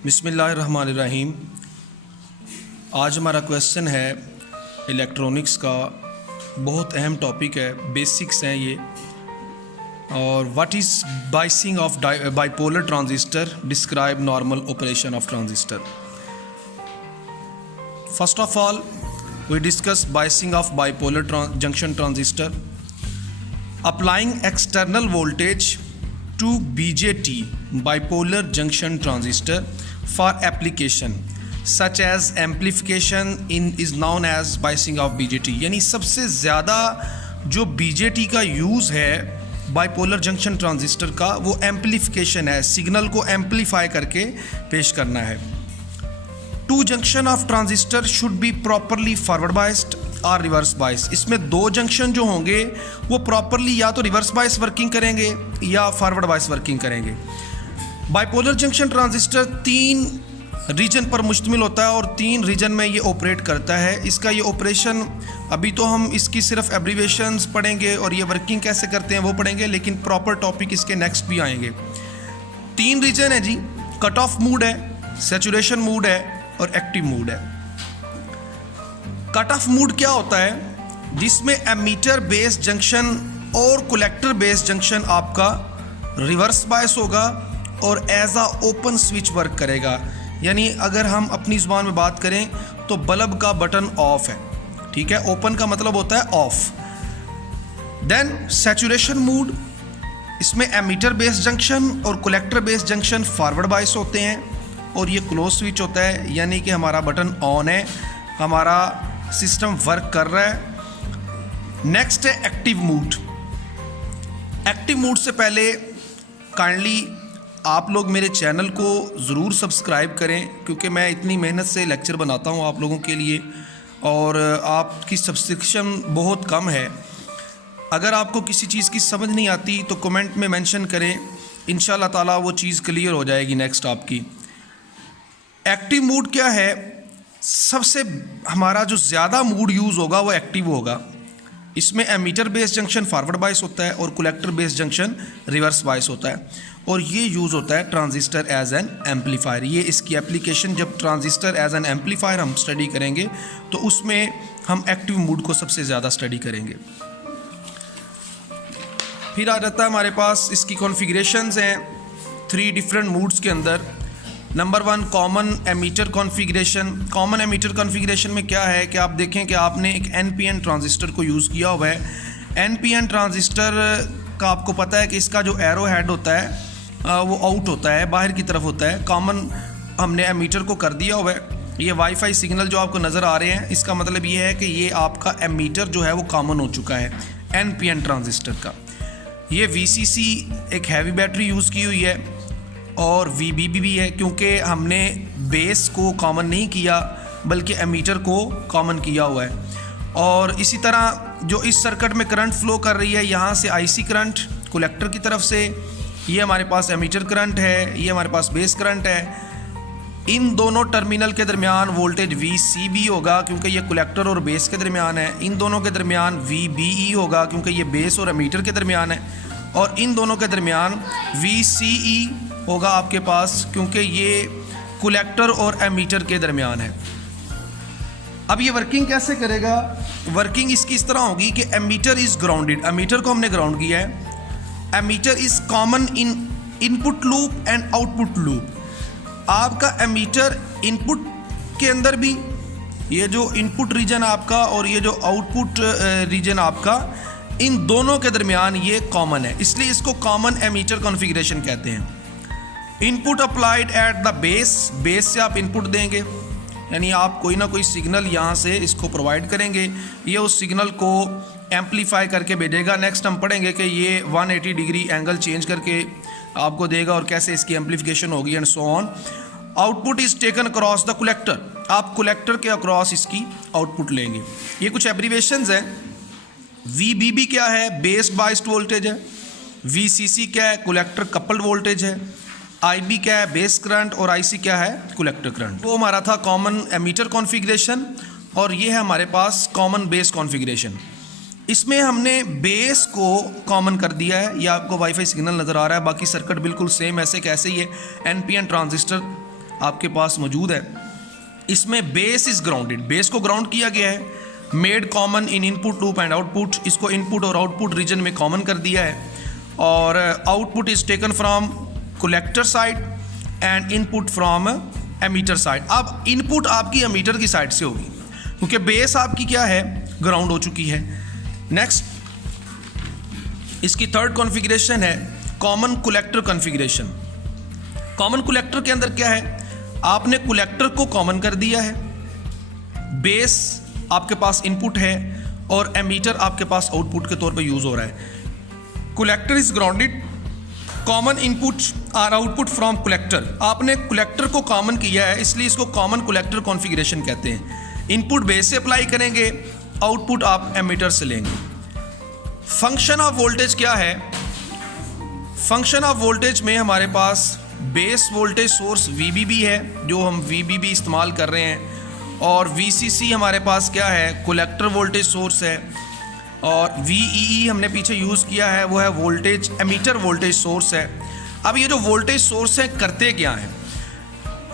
बिस्मिल्लाहिर्रहमानिर्रहीम। आज हमारा क्वेश्चन है इलेक्ट्रॉनिक्स का, बहुत अहम टॉपिक है, बेसिक्स हैं ये। और what is biasing of bipolar transistor, describe normal operation of transistor. First of all we discuss biasing of bipolar junction transistor. Applying external voltage to BJT, bipolar junction transistor, for application such as amplification is known as biasing of BJT। यानी सबसे ज़्यादा जो BJT का use है bipolar junction transistor का, वो amplification है, signal को एम्पलीफाई करके पेश करना है। To junction of transistor should be properly forward biased और रिवर्स बाइस। इसमें दो जंक्शन जो होंगे वो प्रॉपरली या तो रिवर्स बाइस वर्किंग करेंगे या फॉरवर्ड बाइस वर्किंग करेंगे। बाइपोलर जंक्शन ट्रांजिस्टर 3 रीजन पर मुश्तमिल होता है और 3 रीजन में ये ऑपरेट करता है। इसका ये ऑपरेशन, अभी तो हम इसकी सिर्फ एब्रीवेशंस पढ़ेंगे और ये वर्किंग कैसे करते हैं वो पढ़ेंगे, लेकिन प्रॉपर टॉपिक इसके नेक्स्ट भी आएंगे। 3 रीजन है जी, कट ऑफ मूड है, सैचुरेशन मूड है और एक्टिव मूड है। कट ऑफ मूड क्या होता है? जिसमें एमीटर बेस जंक्शन और कलेक्टर बेस जंक्शन आपका रिवर्स बायस होगा और एज आ ओपन स्विच वर्क करेगा। यानी अगर हम अपनी ज़ुबान में बात करें तो बल्ब का बटन ऑफ है, ठीक है, ओपन का मतलब होता है ऑफ। देन सैचुरेशन मूड, इसमें एमीटर बेस जंक्शन और कलेक्टर बेस जंक्शन फॉरवर्ड बायस होते हैं और ये क्लोज स्विच होता है, यानी कि हमारा बटन ऑन है, हमारा सिस्टम वर्क कर रहा है। नेक्स्ट है एक्टिव मूड। एक्टिव मूड से पहले काइंडली आप लोग मेरे चैनल को ज़रूर सब्सक्राइब करें, क्योंकि मैं इतनी मेहनत से लेक्चर बनाता हूँ आप लोगों के लिए और आपकी सब्सक्रिप्शन बहुत कम है। अगर आपको किसी चीज़ की समझ नहीं आती तो कमेंट में मेंशन करें, इंशाल्लाह ताला वो चीज़ क्लियर हो जाएगी नेक्स्ट आपकी। एक्टिव मूड क्या है? सबसे हमारा जो ज़्यादा मूड यूज़ होगा वो एक्टिव होगा। इसमें emitter base junction forward bias होता है और collector base junction reverse bias होता है और ये यूज़ होता है ट्रांजिस्टर एज एन एम्पलीफायर। ये इसकी एप्लीकेशन जब ट्रांजिस्टर एज एन एम्पलीफायर हम स्टडी करेंगे तो उसमें हम एक्टिव मूड को सबसे ज़्यादा स्टडी करेंगे। फिर आ जाता है हमारे पास इसकी कॉन्फ़िगरेशंस हैं 3 डिफरेंट मूड्स के अंदर। Number 1 common ammeter configuration. Common ammeter configuration में क्या है कि आप देखें कि आपने एक एनपीएन ट्रांजिस्टर को यूज़ किया हुआ है। एनपीएन ट्रांजिस्टर का आपको पता है कि इसका जो एरो हेड होता है वो आउट होता है, बाहर की तरफ होता है। कॉमन हमने एमीटर को कर दिया हुआ है। ये वाईफाई सिग्नल जो आपको नज़र आ रहे हैं, इसका मतलब ये है कि ये आपका एमीटर जो है वो कॉमन हो चुका है एनपीएन ट्रांजिस्टर का। ये वीसीसी एक हैवी बैटरी यूज़ की हुई है और वीबीबी भी है, क्योंकि हमने बेस को कॉमन नहीं किया बल्कि एमीटर को कॉमन किया हुआ है। और इसी तरह जो इस सर्किट में करंट फ्लो कर रही है, यहाँ से आईसी करंट कलेक्टर की तरफ से, ये हमारे पास एमीटर करंट है, ये हमारे पास बेस करंट है। इन दोनों टर्मिनल के दरमियान वोल्टेज VCB होगा क्योंकि ये कलेक्टर और बेस के दरमियान है। इन दोनों के दरमियान VBE होगा क्योंकि ये बेस और एमीटर के दरमियान है। और इन दोनों के दरमियान VCE होगा आपके पास क्योंकि ये कलेक्टर और एमीटर के दरमियान है। अब ये वर्किंग कैसे करेगा? वर्किंग इसकी इस तरह होगी कि एमीटर इज़ ग्राउंडेड। एमीटर को हमने ग्राउंड किया है। Emitter is common in input loop and output loop. आपका एमीटर इनपुट के अंदर भी, ये जो इनपुट रीजन आपका और ये जो आउटपुट रीजन आपका, इन दोनों के दरमियान ये कॉमन है, इसलिए इसको कॉमन एमीटर कॉन्फ़िगरेशन कहते हैं। Input applied at the base, base से आप इनपुट देंगे, यानी आप कोई ना कोई सिग्नल यहाँ से इसको प्रोवाइड करेंगे, ये उस सिग्नल को एम्पलीफाई करके भेजेगा। नेक्स्ट हम पढ़ेंगे कि ये 180 डिग्री एंगल चेंज करके आपको देगा और कैसे इसकी एम्पलीफिकेशन होगी and so on. Output is taken across the collector, आप कलेक्टर के अक्रॉस इसकी आउटपुट लेंगे। ये कुछ एब्रीवेशंस हैं। VBB क्या है? बेस्ड बाइस्ड वोल्टेज है। VCC क्या है? कलेक्टर कपल्ड वोल्टेज है। IB क्या है? Base current. और IC क्या है? Collector current. वो हमारा था कॉमन एमीटर कॉन्फ़िगरेशन और ये है हमारे पास कॉमन बेस कॉन्फ़िगरेशन। इसमें हमने बेस को कॉमन कर दिया है। ये आपको वाईफाई सिग्नल नज़र आ रहा है, बाकी सर्किट बिल्कुल सेम ऐसे कैसे ही है। एनपीएन ट्रांजिस्टर आपके पास मौजूद है। इसमें बेस इज़ ग्राउंडेड, बेस को ग्राउंड किया गया है। Made common in input loop and output, इसको इनपुट और आउटपुट रीजन में कॉमन कर दिया है। और output is taken from collector side and input from emitter side. अब इनपुट आपकी एमीटर की साइड से होगी क्योंकि बेस आपकी क्या है, ग्राउंड हो चुकी है। नेक्स्ट इसकी थर्ड कॉन्फ़िगरेशन है common collector configuration. Common collector के अंदर क्या है, आपने कलेक्टर को कॉमन कर दिया है, बेस आपके पास इनपुट है और एमीटर आपके पास आउटपुट के तौर पे यूज़ हो रहा है। Collector is grounded, common input और आउटपुट फ्रॉम कलेक्टर। आपने कलेक्टर को कॉमन किया है इसलिए इसको कॉमन कलेक्टर कॉन्फ़िगरेशन कहते हैं। इनपुट बेस से अप्लाई करेंगे, आउटपुट आप एमीटर से लेंगे। फंक्शन ऑफ वोल्टेज क्या है, फंक्शन ऑफ वोल्टेज में हमारे पास बेस वोल्टेज सोर्स VBB है जो हम VBB इस्तेमाल कर रहे हैं, और VCC हमारे पास क्या है, कलेक्टर वोल्टेज सोर्स है, और VEE हमने पीछे यूज़ किया है वो है वोल्टेज एमीटर वोल्टेज सोर्स है। अब ये जो वोल्टेज सोर्स है करते क्या हैं,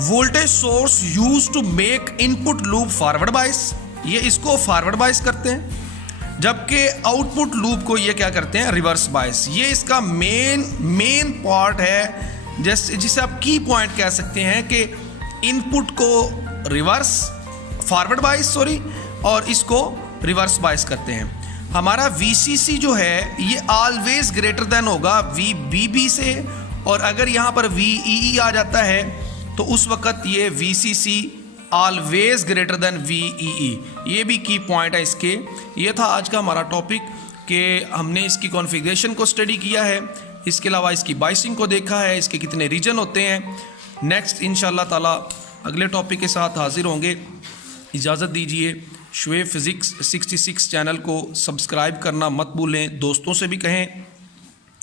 voltage source use to make input loop forward bias, ये इसको फॉरवर्ड बाइस करते हैं, जबकि आउटपुट लूप को ये क्या करते हैं, रिवर्स बाइस। ये इसका मेन पार्ट है, जैसे जिसे आप की पॉइंट कह सकते हैं कि इनपुट को रिवर्स फॉरवर्ड बाइस और इसको रिवर्स बाइस करते हैं। हमारा VCC जो है ये ऑलवेज ग्रेटर देन होगा VBB से, और अगर यहाँ पर VEE आ जाता है तो उस वक्त ये VCC always greater than VEE। ये भी की पॉइंट है इसके। ये था आज का हमारा टॉपिक कि हमने इसकी कॉन्फ़िगरेशन को स्टडी किया है, इसके अलावा इसकी बाइसिंग को देखा है, इसके कितने रीजन होते हैं। नेक्स्ट इंशाल्लाह ताला अगले टॉपिक के साथ हाजिर होंगे। इजाज़त दीजिए। शुएब फिज़िक्स 66 चैनल को सब्सक्राइब करना मत भूलें, दोस्तों से भी कहें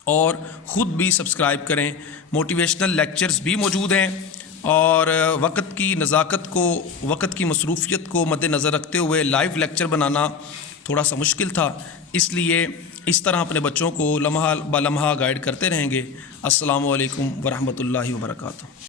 और ख़ुद भी सब्सक्राइब करें। मोटिवेशनल लेक्चर्स भी मौजूद हैं, और वक्त की नज़ाकत को, वक्त की मसरूफ़ियत को मद्देनज़र रखते हुए लाइव लेक्चर बनाना थोड़ा सा मुश्किल था, इसलिए इस तरह अपने बच्चों को लम्हा ब लम्हा गाइड करते रहेंगे। अस्सलामु अलैकुम वरहमतुल्लाहि वबरकातुहू।